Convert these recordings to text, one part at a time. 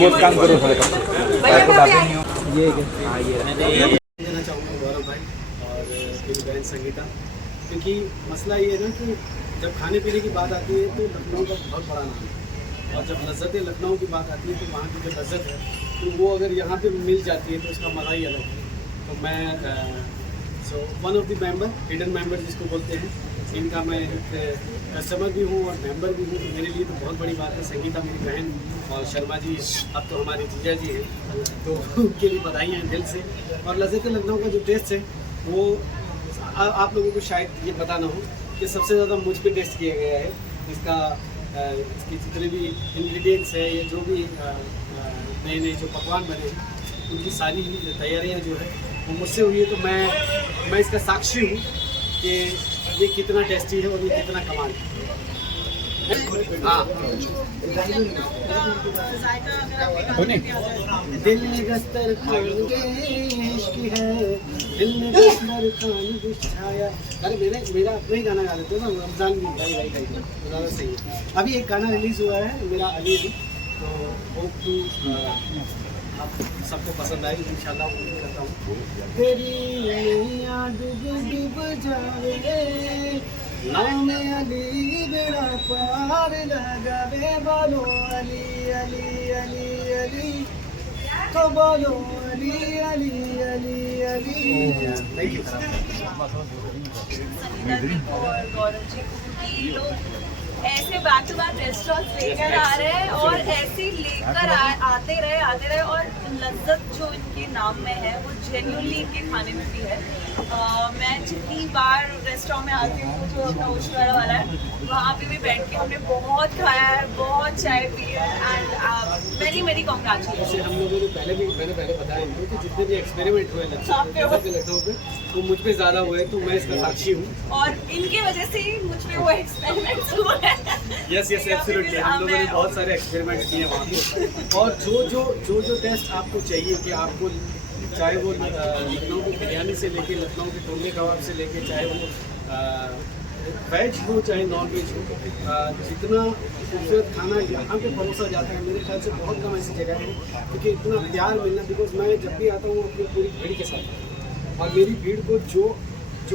बहुत काम करो थोड़े ये देना चाहूँगा गौरव भाई और मेरी बहन संगीता, क्योंकि मसला ये है ना कि जब खाने पीने की बात आती है तो लखनऊ का बहुत बड़ा नाम है, और जब लज्जत लखनऊ की बात आती है तो वहाँ की जो लज्जत है तो वो अगर यहाँ पे मिल जाती है तो उसका मज़ा ही अलग है। तो मैं one of the member, hidden member जिसको बोलते हैं, इनका मैं एक कस्टमर भी हूँ और मेंबर भी हूँ, तो मेरे लिए तो बहुत बड़ी बात है। संगीता मेरी बहन और शर्मा जी अब तो हमारे जीजा जी हैं, तो उनके लिए बधाई हैं दिल से। और लज़्ज़त लखनऊ का जो टेस्ट है वो आप लोगों को शायद ये पता ना हो कि सबसे ज़्यादा मुझ पे टेस्ट किया गया है। इसकी जितने भी इंग्रेडिएंट्स है या जो भी नए नए जो पकवान बने हैं उनकी सारी तैयारियां जो है वो मुझसे हुई है। तो मैं इसका साक्षी हूँ कि ये कितना टेस्टी है और ये कितना कमाल है। हाँ, दिल में गस्तर की है, दिल में गस्तर खान बिछाया। अरे मेरा अपना ही गाना गा लेते हो ना, रमजान भी भाई ज़्यादा सही है। अभी एक गाना रिलीज़ हुआ है मेरा अली भी, तो होप टू आप सबको पसंद आई इंशाल्लाह। वो करता हूँ तेरी नैया डूब डूब जावे, नाम अली बेड़ा पार लगावे, बोलो अली अली अली अली, तो बोलो अली अली अली अली। Thank you. और गौरव जी लोग ऐसे बैक टू बैक रेस्टोरेंट लेकर आ रहे हैं और ऐसे ही लेकर आते रहे और लज्जत जो इनके नाम में है वो जेन्युइनली इनके खाने में भी है। मैं जितनी बार रेस्टोरेंट में आती हूँ जो अपना उछवाड़ा वाला है वहाँ पे भी बैठ के हमने बहुत खाया है, बहुत चाय पी है एंड मेरी कॉन्ग्रेचुलेशन। हम लोगों ने मैंने पहले बताया इनको कि जितने भी एक्सपेरिमेंट हुए लखनऊ पे तो मुझ पे ज़्यादा हुए, तो मैं इसका साक्षी हूँ और इनकी वजह से ही मुझ पे वो एक्सपेरिमेंट्स हुए हैं। यस एब्सोल्युटली, हम लोगों ने बहुत सारे एक्सपेरिमेंट किए वहाँ पे। और जो टेस्ट आपको चाहिए कि आपको, चाहे वो लखनऊ की बिरयानी से लेके लखनऊ के टोंगे कबाब से लेके, चाहे वो वेज हो चाहे नॉन वेज हो, जितना खूबसूरत खाना यहाँ पे परोसा जाता है मेरे ख्याल से बहुत कम ऐसी जगह है क्योंकि इतना प्यार मिलना। बिकॉज मैं जब भी आता हूँ अपनी पूरी भीड़ के साथ, और मेरी भीड़ को जो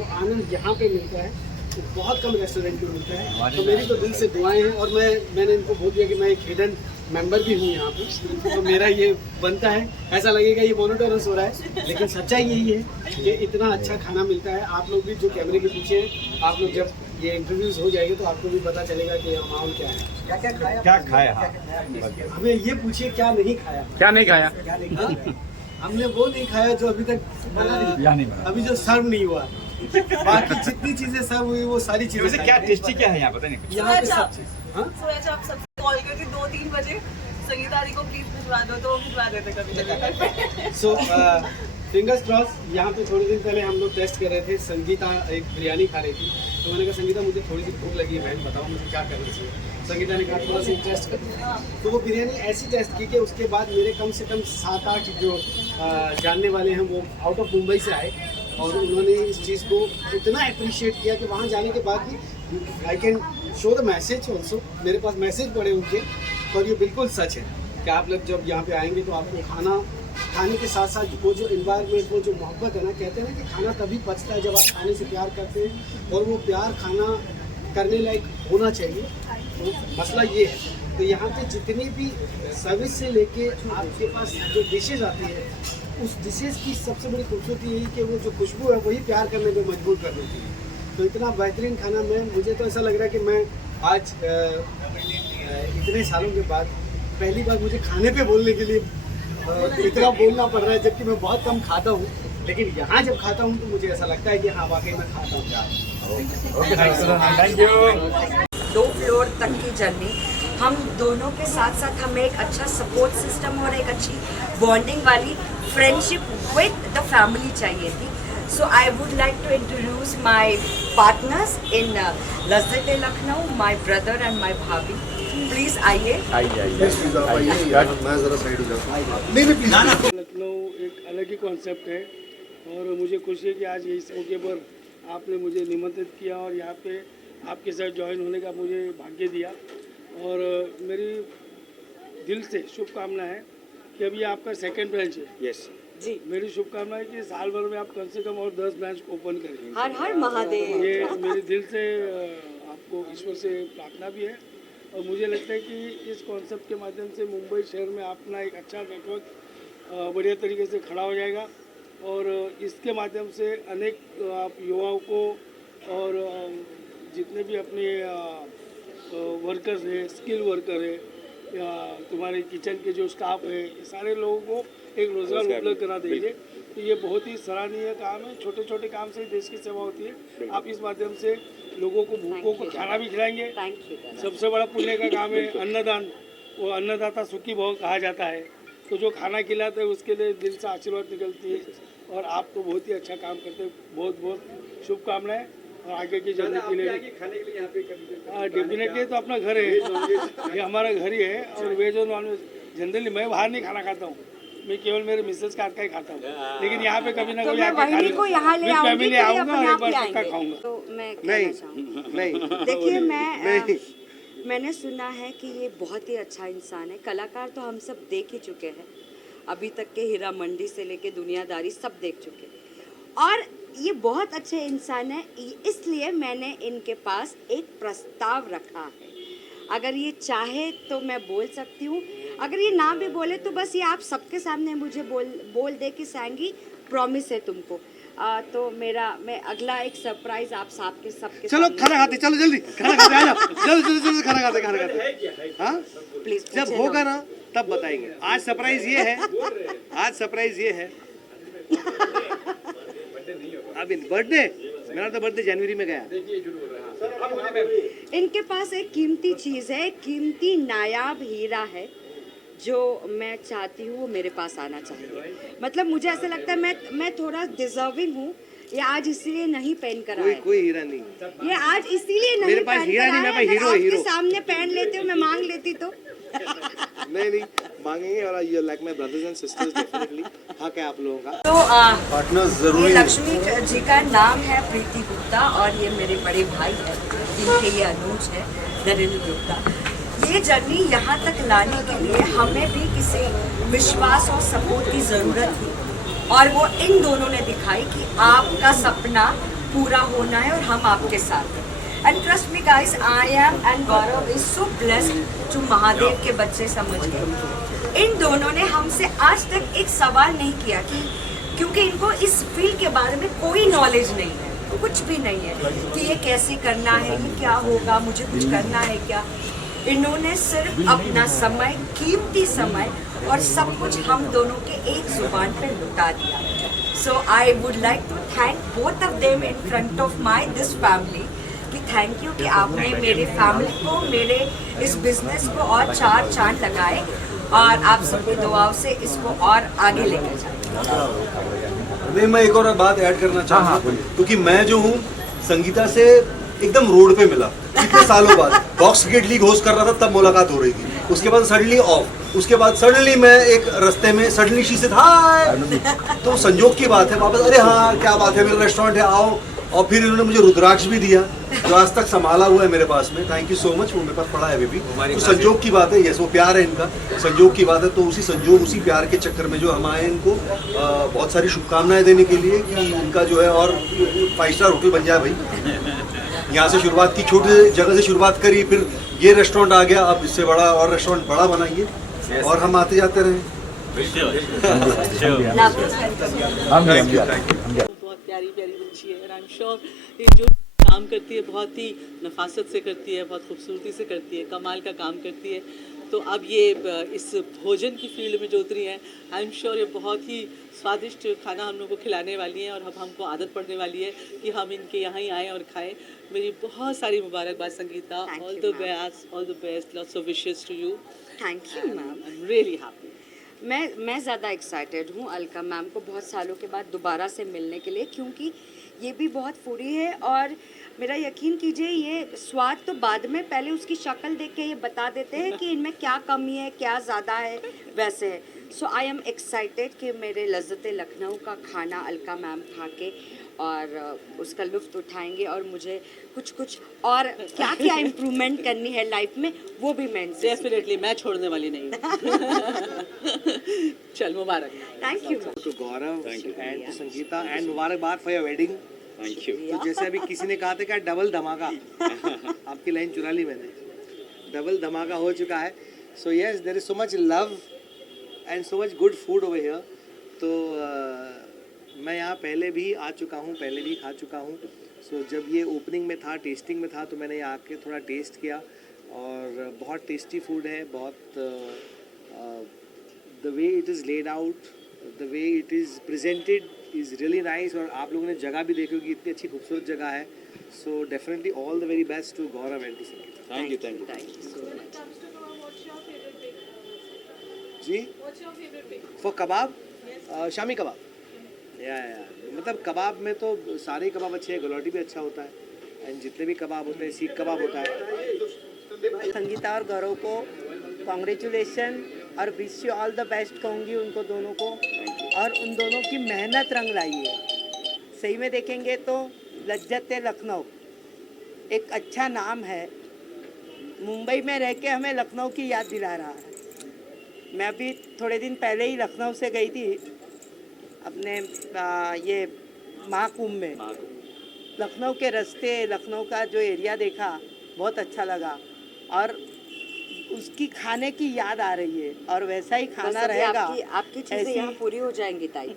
आनंद यहाँ पे मिलता है तो बहुत कम रेस्टोरेंट में मिलता है। तो मेरी तो दिल से दुआएं हैं, और मैंने इनको बोल दिया कि मैं एक हिडन मेंबर भी हूँ यहाँ पे, तो मेरा ये बनता है। ऐसा लगेगा ये मोनोटोनस हो रहा है, लेकिन सच्चाई यही है कि इतना अच्छा खाना मिलता है। आप लोग भी जो कैमरे के पीछे हैं, आप लोग जब ये इंटरव्यूज हो जाएंगे तो आपको भी पता चलेगा कि माहौल क्या है। क्या खाया? हमें ये पूछिए क्या नहीं खाया। क्या नहीं खाया? हमने वो नहीं खाया जो अभी तक अभी जो सर्व नहीं हुआ। बाकी जितनी चीजें सर्व हुई वो सारी चीजें। क्या टेस्टी क्या है यहाँ पता नहीं। यहाँ पे सब चीज। आप सबसे कॉल करके 2-3 बजे संगीता दी को प्लीज भिजवा दो, तो भिजवा देते कभी। So fingers cross. यहाँ पे थोड़े दिन पहले हम लोग टेस्ट कर रहे थे, संगीता एक बिरयानी खा रही थी, तो मैंने कहा संगीता मुझे थोड़ी सी भूख लगी है, बहन बताओ मुझे क्या करना चाहिए। संगीता ने कहा थोड़ा सा टेस्ट कर, तो वो बिरयानी ऐसी टेस्ट की कि उसके बाद मेरे कम से कम 7-8 जो जानने वाले हैं वो आउट ऑफ मुंबई से आए, और उन्होंने इस चीज़ को इतना अप्रिशिएट किया कि वहाँ जाने के बाद भी I can show the message also. मेरे पास मैसेज पड़े उनके, और ये बिल्कुल सच है कि आप लोग जब यहाँ पे आएंगे तो आपको खाने के साथ साथ वो जो इन्वायरमेंट, वो जो मोहब्बत है ना, कहते हैं ना कि खाना तभी पचता है जब आप खाने से प्यार करते हैं, और वो प्यार खाना करने लायक होना चाहिए। तो मसला ये है। तो यहाँ पे जितनी भी सर्विस से लेके आपके पास जो डिशेज आती है, उस डिशेज की सबसे बड़ी खूबसूरती यही कि वो जो खुशबू है वही प्यार करने पे मजबूर कर देती है। तो इतना बेहतरीन खाना मुझे तो ऐसा लग रहा है कि मैं आज इतने सालों के बाद पहली बार मुझे खाने पे बोलने के लिए इतना बोलना पड़ रहा है, जबकि मैं बहुत कम खाता हूँ, लेकिन यहाँ जब खाता हूँ तो मुझे ऐसा लगता है कि हाँ वाकई मैं खाता हूँ। Thank you. 2 फ्लोर तक की जर्नी, हम दोनों के साथ साथ हमें एक अच्छा सपोर्ट सिस्टम और एक अच्छी बॉन्डिंग वाली फ्रेंडशिप विद द फैमिली चाहिए थी। So I would like to introduce my partners in Lazzat Lucknow, my brother and my bhabhi. Please आइए। लखनऊ एक अलग ही कॉन्सेप्ट है, और मुझे खुशी है कि आज इस मौके पर आपने मुझे निमंत्रित किया और यहाँ पे आपके साथ ज्वाइन होने का मुझे भाग्य दिया। और मेरी दिल से शुभकामना है कि अभी आपका सेकंड ब्रांच है। यस जी मेरी शुभकामना है कि साल भर में आप कम से कम और 10 ब्रांच ओपन करें। हर हर महादेव। ये मेरे दिल से आपको ईश्वर से प्रार्थना भी है और मुझे लगता है कि इस कॉन्सेप्ट के माध्यम से मुंबई शहर में अपना एक अच्छा नेटवर्क बढ़िया तरीके से खड़ा हो जाएगा और इसके माध्यम से अनेक आप युवाओं को और जितने भी अपने वर्कर्स हैं, स्किल वर्कर है या तुम्हारे किचन के जो स्टाफ है, सारे लोगों को एक रोजगार उपलब्ध करा देंगे। तो ये बहुत ही सराहनीय काम है। छोटे छोटे काम से देश की सेवा होती है। आप इस माध्यम से लोगों को भूखों को खाना भी खिलाएंगे। Thank you. सबसे बड़ा पुण्य का काम है अन्नदान। वो अन्नदाता सुखी भव कहा जाता है। तो जो खाना खिलाते हैं उसके लिए दिल से आशीर्वाद निकलती है और आप तो बहुत ही अच्छा काम करते हैं। बहुत बहुत शुभकामनाएं और आगे की जर्नी के लिए। खाने के लिए यहाँ पे हाँ डेफिनेटली तो अपना घर है, ये हमारा घर ही है। और वेज और नॉन वेज जनरली मैं बाहर नहीं खाना खाता हूँ, मैं केवल मेरे मिसेस का ही खाता हूँ। लेकिन यहाँ पे कभी ना तो कभी मैं आके वहीनी को यहाँ ले आऊंगी, फैमिली तो ये आऊँगा अपने और एक आप बार ही पक्का आएंगे। खाऊंगा। तो मैं कहना चाहूँगी, देखिए मैंने सुना है कि ये बहुत ही अच्छा इंसान है। कलाकार तो हम सब देख ही चुके हैं, अभी तक के हीरा मंडी से लेके दुनियादारी सब देख चुके हैं और ये बहुत अच्छे इंसान है। इसलिए मैंने इनके पास एक प्रस्ताव रखा है। अगर ये चाहे तो मैं बोल सकती हूँ, अगर ये ना भी बोले तो बस ये आप सबके सामने मुझे बोल दे कि सैंगी प्रॉमिस है तुमको। तो मैं अगला एक सरप्राइज आप सबके चलो खाना खाते, चलो जल्दी खाना खाते, आ जाओ जल्दी खाना खाते। हाँ प्लीज जब होगा ना तब बताएंगे। आज सरप्राइज ये है, अभी बर्थडे, मेरा तो बर्थडे जनवरी में गया। इनके पास एक कीमती चीज है, कीमती नायाब हीरा है जो मैं चाहती हूँ वो मेरे पास आना चाहिए। मतलब मुझे ऐसा लगता है मैं थोड़ा डिजर्विंग हूँ। ये आज इसीलिए नहीं पहन कर आया, कोई हीरा नहीं, ये आज इसीलिए नहीं मेरे पास पहन हीरा कर नहीं, आया। मेरे पास अगर हीरो। आपके सामने पहन लेते हो, मैं मांग लेती तो। नहीं मांगेंगे। और ये like my brothers and sisters definitely. हाँ क्या आप लोगों का तो पार्टनर्स ये जरूरी। लक्ष्मी जी का नाम है प्रीति गुप्ता और ये मेरे बड़े भाई हैं, इनके ये अनुज है नरेंद्र गुप्ता। ये जर्नी यहाँ तक लाने के लिए हमें भी किसी विश्वास और सपोर्ट की ज़रूरत थी और वो इन दोनों ने दिखाई कि आपका सपना पूरा होना है और हम आपके साथ हैं। And trust me guys, I am and Gaurav is so blessed जो महादेव के बच्चे समझ गए। इन दोनों ने हमसे आज तक एक सवाल नहीं किया क्योंकि इनको इस फील्ड के बारे में कोई नॉलेज नहीं है, कुछ भी नहीं है कि ये कैसे करना है, ये क्या होगा, मुझे कुछ करना है क्या। इन्होंने सिर्फ अपना समय, कीमती समय और सब कुछ हम दोनों के एक जुबान पे लुटा दिया। So I would like to thank both of them in front of my this family कि थैंक यू कि आपने मेरे फैमिली को, मेरे इस बिजनेस को और 4 चांद लगाए और आप सबकी दुआओं से इसको और आगे लेकर जाए। नहीं, मैं एक और बात ऐड करना चाहूँगा क्योंकि मैं जो हूँ संगीता से एकदम रोड पे मिला कितने सालों बाद। बॉक्स क्रिकेट लीग होस्ट कर रहा था तब मुलाकात हो रही थी, उसके बाद सडनली ऑफ, उसके बाद सडनली मैं एक रास्ते में सडनली शी सेड हाय, तो संजोग की बात है वापस, अरे हाँ क्या बात है, मेरा रेस्टोरेंट है आओ। और फिर इन्होंने मुझे रुद्राक्ष भी दिया जो आज तक संभाला हुआ है मेरे पास में। थैंक यू सो मच, वो मेरे पास पड़ा है अभी भी। तो संजोग की बात है, यस वो प्यार है इनका, संजोग की बात है। तो उसी संजोग, उसी प्यार के चक्कर में जो हम आए इनको बहुत सारी शुभकामनाएं देने के लिए कि इनका जो है और 5 स्टार होटल बन जाए भाई। यहाँ से शुरुआत की, छोटे जगह से शुरुआत करी, फिर ये रेस्टोरेंट आ गया, अब इससे बड़ा और रेस्टोरेंट बड़ा बनाइए और हम आते जाते रहें। बहुत प्यारी बच्ची है और आई एम श्योर ये जो काम करती है बहुत ही नफासत से करती है, बहुत खूबसूरती से करती है, कमाल का काम करती है। तो अब ये इस भोजन की फील्ड में जो उतरी है, आई एम श्योर ये बहुत ही स्वादिष्ट खाना हम लोग को खिलाने वाली हैं और अब हमको आदत पड़ने वाली है कि हम इनके यहाँ ही आएँ और खाएं। मेरी बहुत सारी मुबारकबाद Sangeeta, all the best, lots of wishes to you. Thank you ma'am, I am really happy. मैं ज़्यादा एक्साइटेड हूँ अलका मैम को बहुत सालों के बाद दोबारा से मिलने के लिए, क्योंकि ये भी बहुत फूडी है और मेरा यकीन कीजिए ये स्वाद तो बाद में, पहले उसकी शक्ल देख के ये बता देते हैं कि इनमें क्या कमी है क्या ज़्यादा है वैसे है। सो आई एम एक्साइटेड कि मेरे लज़्ज़त लखनऊ का खाना अलका मैम खा के और उसका लुत्फ़ उठाएंगे और मुझे कुछ और क्या क्या इम्प्रूवमेंट करनी है लाइफ में वो भी मैं इनसे डेफिनेटली मैं छोड़ने वाली नहीं हूँ। चल मुबारक। थैंक यू तो गौरव एंड संगीता एंड मुबारकबाद for your wedding. Thank you. तो जैसे अभी किसी ने कहा था क्या डबल धमाका, आपकी लाइन चुरा ली मैंने, डबल धमाका हो चुका है। So yes there is so much love and so much good food over here. तो मैं यहाँ पहले भी आ चुका हूँ, पहले भी खा चुका हूँ। सो जब ये ओपनिंग में था, टेस्टिंग में था, तो मैंने यहाँ आके थोड़ा टेस्ट किया और बहुत टेस्टी फूड है। बहुत the way it is laid out, the way it is presented is really nice. और आप लोगों ने जगह भी देखी होगी, इतनी अच्छी खूबसूरत जगह है। So definitely all the very best to Gaurav and to Sangeeta. Thank you, thank you. Thank you so much. जी फॉर कबाब, शामी कबाब या मतलब कबाब में तो सारे कबाब अच्छे हैं, गलौटी भी अच्छा होता है एंड जितने भी कबाब होते हैं, सीख कबाब होता है। संगीता और गौरव को कॉन्ग्रेचुलेशन और wish you all the best कहूँगी उनको दोनों को। और उन दोनों की मेहनत रंग लाई है। सही में देखेंगे तो लज्जत लखनऊ एक अच्छा नाम है, मुंबई में रह के हमें लखनऊ की याद दिला रहा है। मैं अभी थोड़े दिन पहले ही लखनऊ से गई थी अपने ये महाकुंभ में। लखनऊ के रास्ते, लखनऊ का जो एरिया देखा बहुत अच्छा लगा और उसकी खाने की याद आ रही है और वैसा ही खाना रहेगा। आपकी चीज़ें यहाँ पूरी हो जाएंगी ताई।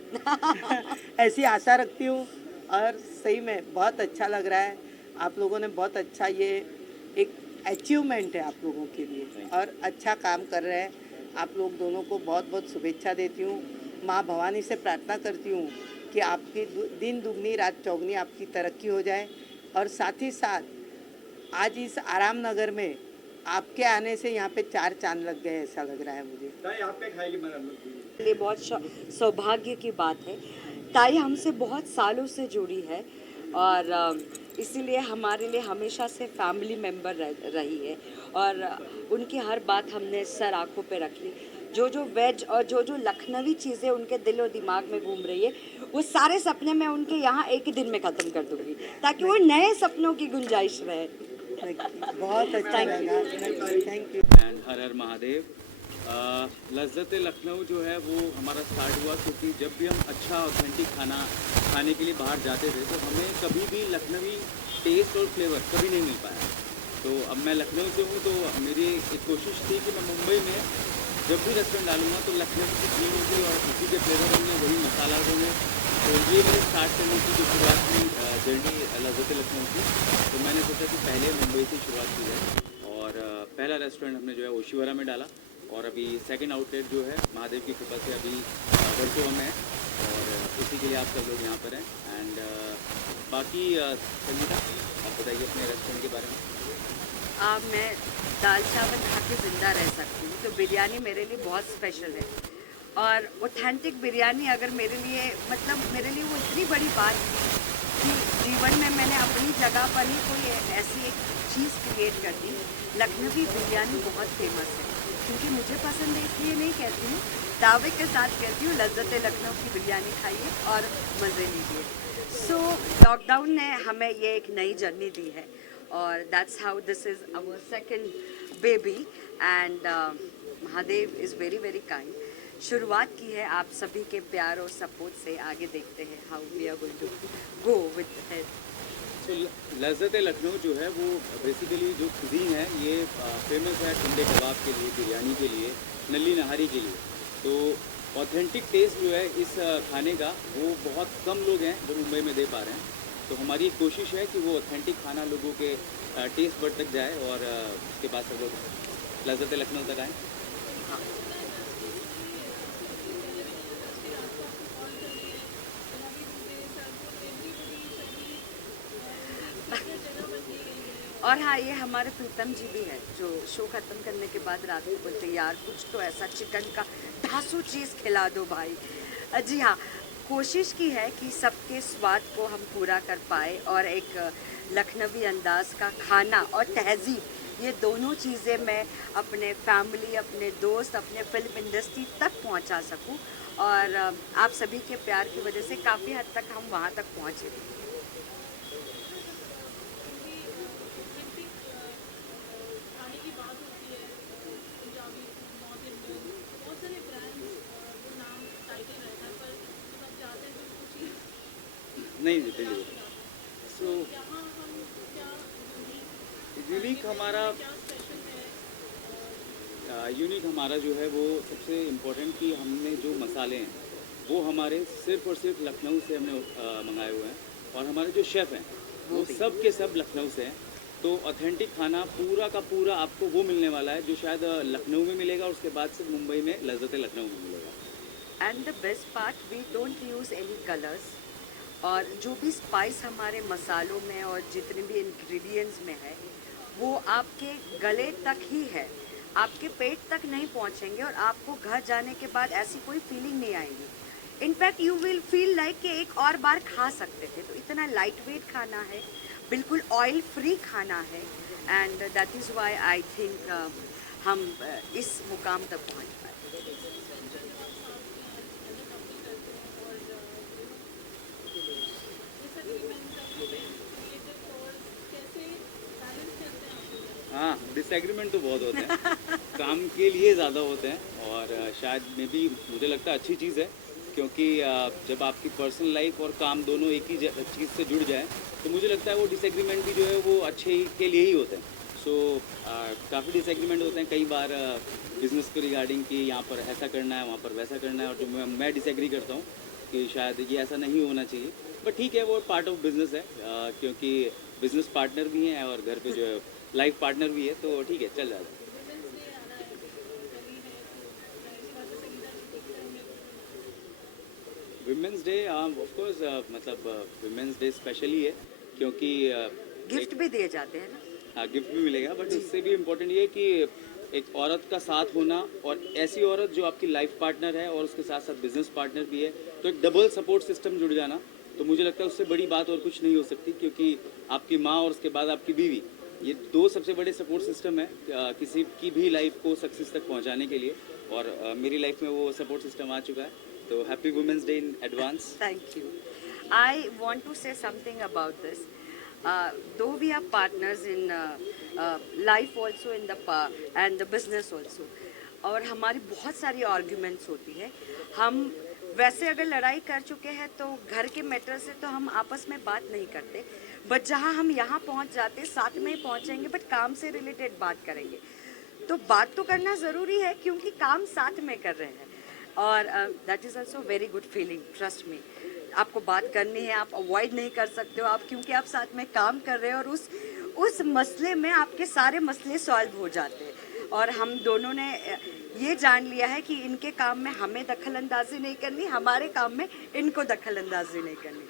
ऐसी आशा रखती हूँ और सही में बहुत अच्छा लग रहा है। आप लोगों ने बहुत अच्छा, ये एक अचीवमेंट है आप लोगों के लिए और अच्छा काम कर रहे हैं। आप लोग दोनों को बहुत बहुत शुभेच्छा देती हूँ। माँ भवानी से प्रार्थना करती हूँ कि आपकी दिन दुगनी रात चौगनी आपकी तरक्की हो जाए और साथ ही साथ आज इस आराम नगर में आपके आने से यहाँ पे 4 चांद लग गए, ऐसा लग रहा है मुझे। ताई आप क्या खाएगी मेरा? ये बहुत सौभाग्य की बात है। ताई हमसे बहुत सालों से जुड़ी है और इसीलिए हमारे लिए हमेशा से फैमिली मेंबर रही है और उनकी हर बात हमने सर आँखों पे रखी। जो वेज और जो लखनवी चीज़ें उनके दिल और दिमाग में घूम रही है वो सारे सपने मैं उनके यहाँ एक ही दिन में ख़त्म कर दूँगी ताकि वो नए सपनों की गुंजाइश रहे। बहुत अच्छा लगा, थैंक यू। एंड हर हर महादेव। लज्जत लखनऊ जो है वो हमारा स्टार्ट हुआ क्योंकि जब भी हम अच्छा ऑथेंटिक खाना खाने के लिए बाहर जाते थे तो हमें कभी भी लखनवी टेस्ट और फ्लेवर कभी नहीं मिल पाया। तो अब मैं लखनऊ से हूँ तो मेरी एक कोशिश थी कि मैं मुंबई में जब भी रेस्टोरेंट डालूंगा तो लखनऊ की थीम होगी और उसी के फ्लेवर होंगे, वही मसाला होंगे। तो ये मैंने स्टार्ट करने की जो शुरुआत की जर्नी लज्जत लखनऊ की, तो मैंने सोचा कि पहले मुंबई से शुरुआत की जाए और पहला रेस्टोरेंट हमने जो है ओशिवरा में डाला और अभी सेकंड आउटलेट जो है महादेव की कृपा से अभी वर्सोवा में है और उसी के लिए आप सब लोग यहाँ पर हैं। एंड बाकी संगीता आप बताइए अपने रेस्टोरेंट के बारे में। मैं दाल चावल खा के ज़िंदा रह सकती हूँ तो बिरयानी मेरे लिए बहुत स्पेशल है और ऑथेंटिक बिरयानी अगर मेरे लिए मतलब मेरे लिए वो इतनी बड़ी बात थी कि जीवन में मैंने अपनी जगह पर ही कोई ऐसी एक चीज़ क्रिएट कर दी। लखनवी बिरयानी बहुत फेमस है क्योंकि मुझे पसंद है इसलिए नहीं कहती हूँ, दावे के साथ कहती हूँ लज्जत लखनऊ की बिरयानी खाइए और मज़े लीजिए। सो लॉकडाउन ने हमें ये एक नई जर्नी दी है और that's how this is our second baby and Mahadev is very very kind. शुरुआत की है आप सभी के प्यार और सपोर्ट से, आगे देखते हैं how we are going to go with it. तो लज्जत लखनऊ जो है वो बेसिकली जो कुजीन है ये फेमस है टुंडे कबाब के लिए, बिरयानी के लिए, नली नहारी के लिए। तो ऑथेंटिक टेस्ट जो है इस खाने का वो बहुत कम लोग हैं जो मुंबई में दे पा रहे हैं। तो हमारी कोशिश है कि वो ऑथेंटिक खाना लोगों के टेस्ट बड तक जाए और उसके बाद सब लोग लज्जत लखनऊ तक आएँ। और हाँ, ये हमारे प्रीतम जी भी है जो शो ख़त्म करने के बाद रात को बोलते यार कुछ तो ऐसा चिकन का ढासू चीज़ खिला दो भाई। जी हाँ, कोशिश की है कि सबके स्वाद को हम पूरा कर पाए और एक लखनवी अंदाज का खाना और तहजीब ये दोनों चीज़ें मैं अपने फैमिली, अपने दोस्त, अपने फिल्म इंडस्ट्री तक पहुंचा सकूं, और आप सभी के प्यार की वजह से काफ़ी हद तक हम वहां तक पहुंचे। नहीं बिल्कुल। सो यूनिक हमारा जो है वो सबसे इम्पोर्टेंट कि हमने जो मसाले हैं वो हमारे सिर्फ और सिर्फ लखनऊ से हमने मंगाए हुए हैं, और हमारे जो शेफ़ हैं वो सब के सब लखनऊ से हैं। तो ऑथेंटिक खाना पूरा का पूरा आपको वो मिलने वाला है जो शायद लखनऊ में मिलेगा, और उसके बाद सिर्फ मुंबई में लज्जत लखनऊ में मिलेगा। And the best part, we don't use any colours, और जो भी स्पाइस हमारे मसालों में और जितने भी इंग्रेडिएंट्स में है वो आपके गले तक ही है, आपके पेट तक नहीं पहुंचेंगे, और आपको घर जाने के बाद ऐसी कोई फीलिंग नहीं आएगी। In fact you will feel like कि एक और बार खा सकते थे। तो इतना लाइट वेट खाना है, बिल्कुल ऑयल फ्री खाना है, and that is why I think हम इस मुकाम तक पहुँच पाए। हाँ, डिसएग्रीमेंट तो बहुत होते हैं काम के लिए ज़्यादा होते हैं, और शायद में भी मुझे लगता है अच्छी चीज़ है, क्योंकि जब आपकी पर्सनल लाइफ और काम दोनों एक ही चीज़ से जुड़ जाए तो मुझे लगता है वो डिसएग्रीमेंट भी जो है वो अच्छे के लिए ही होते हैं। सो काफ़ी डिसएग्रीमेंट होते हैं कई बार बिज़नेस के रिगार्डिंग कि यहाँ पर ऐसा करना है, वहाँ पर वैसा करना है, और जो मैं डिसएग्री करता हूँ कि शायद ये ऐसा नहीं होना चाहिए। बट ठीक है, वो पार्ट ऑफ बिज़नेस है, क्योंकि बिज़नेस पार्टनर भी हैं और घर पे जो है लाइफ पार्टनर भी है, तो ठीक है, चल जाता है। विमेंस डे ऑफ कोर्स, मतलब विमेंस डे स्पेशली है क्योंकि गिफ्ट भी दिए जाते हैं ना। हाँ, गिफ्ट भी मिलेगा, बट उससे भी इम्पोर्टेंट ये है कि एक औरत का साथ होना, और ऐसी औरत जो आपकी लाइफ पार्टनर है और उसके साथ साथ बिजनेस पार्टनर भी है, तो एक डबल सपोर्ट सिस्टम जुड़ जाना, तो मुझे लगता है उससे बड़ी बात और कुछ नहीं हो सकती, क्योंकि आपकी माँ और उसके बाद आपकी बीवी, ये दो सबसे बड़े सपोर्ट सिस्टम है किसी की भी लाइफ को सक्सेस तक पहुंचाने के लिए, और मेरी लाइफ में वो सपोर्ट सिस्टम आ चुका है। तो happy women's day in advance. Thank you. I want to say something about this. Though we are partners in life also in and the business also, और हमारी बहुत सारी आर्ग्यूमेंट्स होती है। हम वैसे अगर लड़ाई कर चुके हैं तो घर के मैटर से तो हम आपस में बात नहीं करते, बट जहाँ हम यहाँ पहुँच जाते साथ में ही पहुँचेंगे, बट काम से रिलेटेड बात करेंगे। तो बात तो करना ज़रूरी है क्योंकि काम साथ में कर रहे हैं, और that is also very good feeling, trust me. आपको बात करनी है, आप अवॉइड नहीं कर सकते हो, आप क्योंकि आप साथ में काम कर रहे हो, और उस मसले में आपके सारे मसले सॉल्व हो जाते हैं। और हम दोनों ने ये जान लिया है कि इनके काम में हमें दखल अंदाजी नहीं करनी, हमारे काम में इनको दखल अंदाजी नहीं करनी।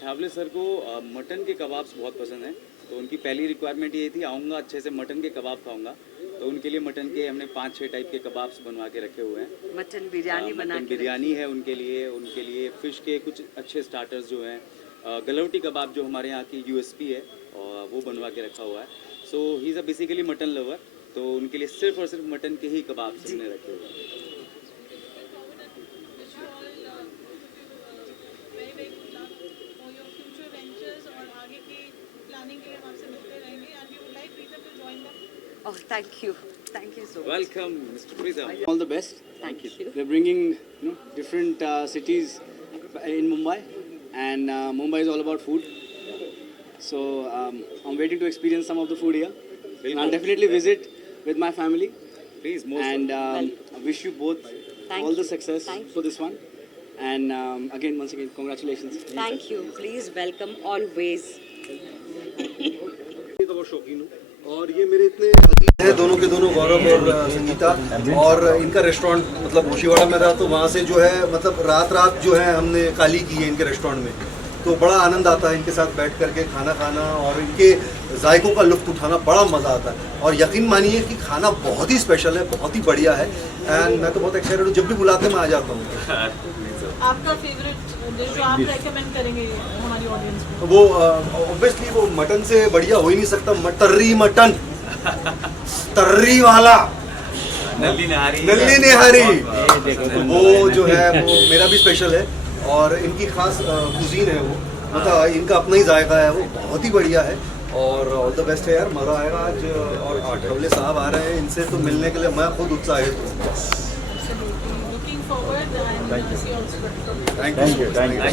ठावले सर को मटन के कबाब्स बहुत पसंद हैं, तो उनकी पहली रिक्वायरमेंट ये थी आऊँगा अच्छे से मटन के कबाब खाऊंगा, तो उनके लिए मटन के हमने 5-6 टाइप के कबाब्स बनवा के रखे हुए हैं। मटन बिरयानी बना के बिरयानी है उनके लिए फ़िश के कुछ अच्छे स्टार्टर्स जो हैं, गलौटी कबाब जो हमारे यहाँ की USP है, और वो बनवा के रखा हुआ है। So he is a basically mutton lover, तो उनके लिए सिर्फ और सिर्फ मटन के ही कबाब हमने रखे हुए हैं। Oh, thank you so much. Welcome, Mr. Pritham. All the best. Thank you. We're bringing different cities in Mumbai, and Mumbai is all about food. So I'm waiting to experience some of the food here. And I'll definitely visit with my family. Please, most And I wish you both all the success for this one. And once again, congratulations. Thank you. Please welcome always. का बहुत शौकीन हूँ, और ये मेरे इतने अजीज हैं दोनों के दोनों, गौरव और संगीता, और इनका रेस्टोरेंट मतलब ओशीवाड़ा में था, तो वहाँ से जो है मतलब रात जो है हमने काली की है इनके रेस्टोरेंट में, तो बड़ा आनंद आता है इनके साथ बैठ करके खाना खाना और इनके जायकों का लुत्फ उठाना, बड़ा मज़ा आता है। और यकीन मानिए कि खाना बहुत ही स्पेशल है, बहुत ही बढ़िया है, एंड मैं तो बहुत एक्साइटेड हूँ, जब भी बुलाते मैं आ जाता हूँ। आपका फेवरेट जो आप रेकमेंड करेंगे हमारी ऑडियंस को? वो ऑब्वियसली वो मटन से बढ़िया हो ही नहीं सकता, तर्री मटन, तर्री वाला, नल्ली निहारी तो वो जो है वो मेरा भी स्पेशल है और इनकी खास कुजीन है वो, मतलब इनका अपना ही जायका है, वो बहुत ही बढ़िया है और ऑल द बेस्ट है यार, मज़ा आएगा आज। और आठवले साहब आ रहे हैं, इनसे तो मिलने के लिए मैं खुद उत्साहित हूँ। Looking forward and thank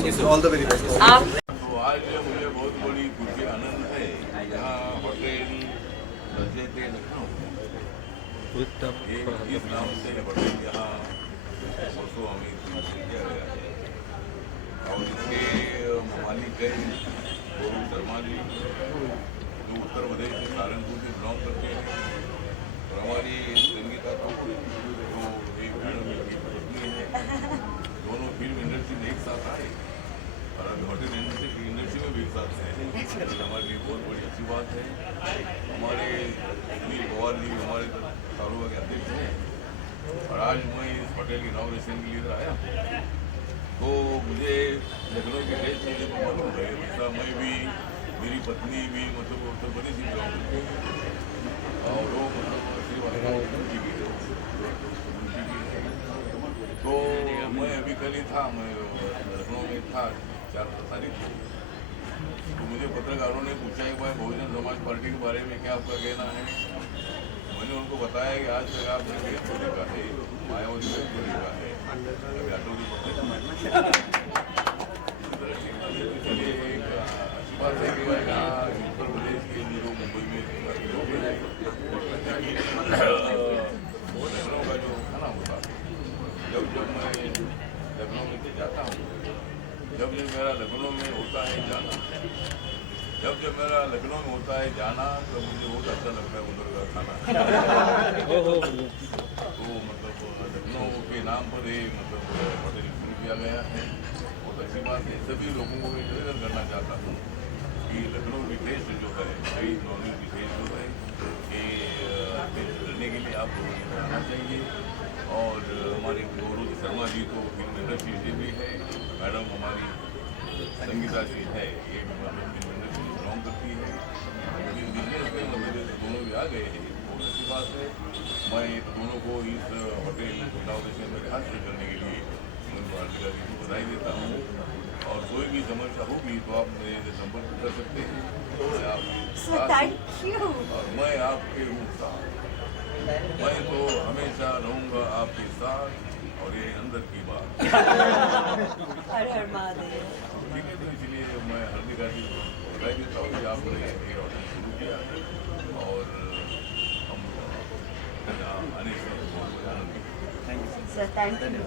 you, all the very best. आप तो आज मुझे बहुत बड़ी खुशी आनंद है, यहाँ होटल लज्जते लखनऊ इस नाम से होटल यहाँ परसों हमें किया गया है और इसके मालिक है गौरव शर्मा जी, जो उत्तर प्रदेश के सहारनपुर से बिलोंग करते हैं और हमारी संगीता ठाकुर जो एक मैडम की पत्नी है, दोनों फिल्म इंडस्ट्री में एक साथ आए और अभी होटल इंडस्ट्री में भी एक साथ हैं, हमारे लिए बहुत बड़ी अच्छी बात है। हमारे सुनील पवार जी हमारे तालुका के अध्यक्ष हैं और आज मैं इस होटल की इनॉग्रेशन के लिए इधर आया, तो मुझे लखनऊ की टेस्ट मुझे मालूम है, मतलब मैं भी, मेरी पत्नी भी मतलब उत्तर प्रदेश की बिलोंग करती है और वो मतलब तो मैं अभी कल ही था, मैं लखनऊ में था 4 तारीख को, तो मुझे पत्रकारों ने पूछा कि भाई बहुजन समाज पार्टी के बारे में क्या आपका कहना है। मैंने उनको बताया कि आज तक आपने केस को देखा है, मायावती को देखा है, अभी अटोरी चलिए एक अच्छी बात है कि भाई यहाँ उत्तर प्रदेश के लोग मुंबई में लोग हैं, लखनऊ का जो खाना होता है, जब मैं लखनऊ में जाता हूँ, जब मेरा लखनऊ में होता है जाना, जब मेरा लखनऊ में होता है जाना, तो मुझे बहुत अच्छा लगता है उधर का खाना। तो मतलब लखनऊ के नाम पर ही मतलब होटल शुरू किया गया है, बहुत अच्छी बात है। सभी लोगों को निवेदन करना चाहता हूँ कि लखनऊ की टेस्ट जो है, कई नॉनवेज की टेस्ट जो है, ये टेस्ट करने के लिए आप लोगों को आना चाहिए। और हमारे गौरव शर्मा जी तो फिल्म इंडस्ट्री से भी है, मैडम हमारी संगीता जी है, ये भी मतलब फिल्म इंडस्ट्री में बिलोंग करती है, इस बिजनेस में मतलब दोनों भी आ गए हैं, बहुत अच्छी बात है। मैं दोनों को इस होटल इनॉग्रेशन में हासिल करने के लिए उनको हार्दिक को बधाई देता हूँ और कोई भी समस्या होगी तो आप मेरे से संपर्क कर सकते हैं, मैं आपके और मैं आपके साथ, मैं तो हमेशा रहूँगा आपके साथ और ये अंदर की बात। हर हर महादेव। ठीक है, तो इसलिए मैं हार्दिक बधाई देता हूँ कि आपने ये ऑर्डर शुरू किया और हम आने से बहुत आनंद। Sir thank you.